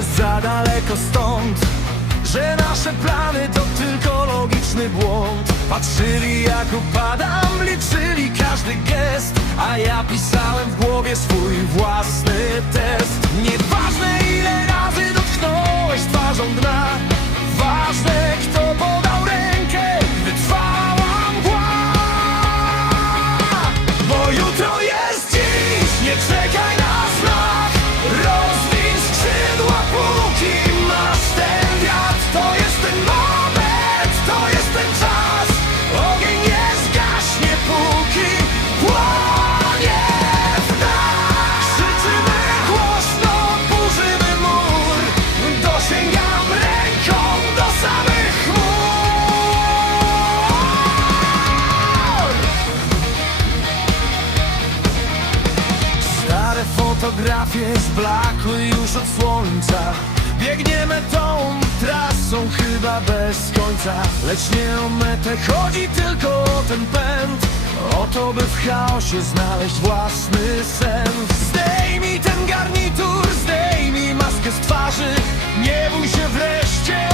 jest za daleko stąd Że nasze plany to tylko logiczny błąd. Patrzyli jak upadam, liczyli każdy gest A ja pisałem w głowie swój własny test. Nie fotografie zblakły już od słońca. Biegniemy tą trasą chyba bez końca. Lecz nie o metę chodzi tylko o ten pęd. O to by w chaosie znaleźć własny sens Zdejmij ten garnitur, zdejmij maskę z twarzy. Nie bój się wreszcie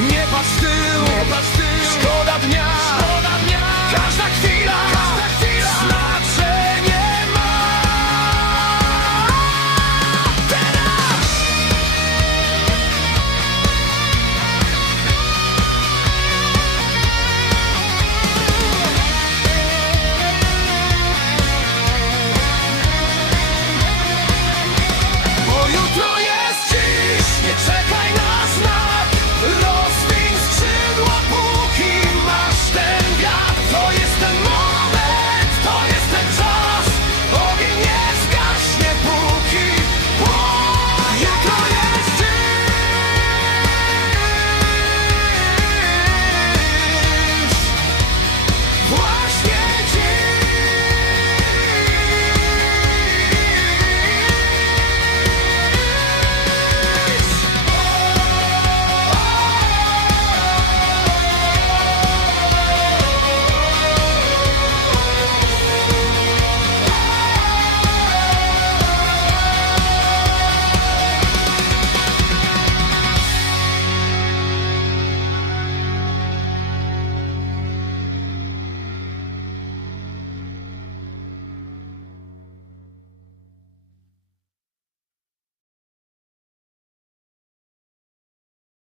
Nie patrz w tył, szkoda dnia.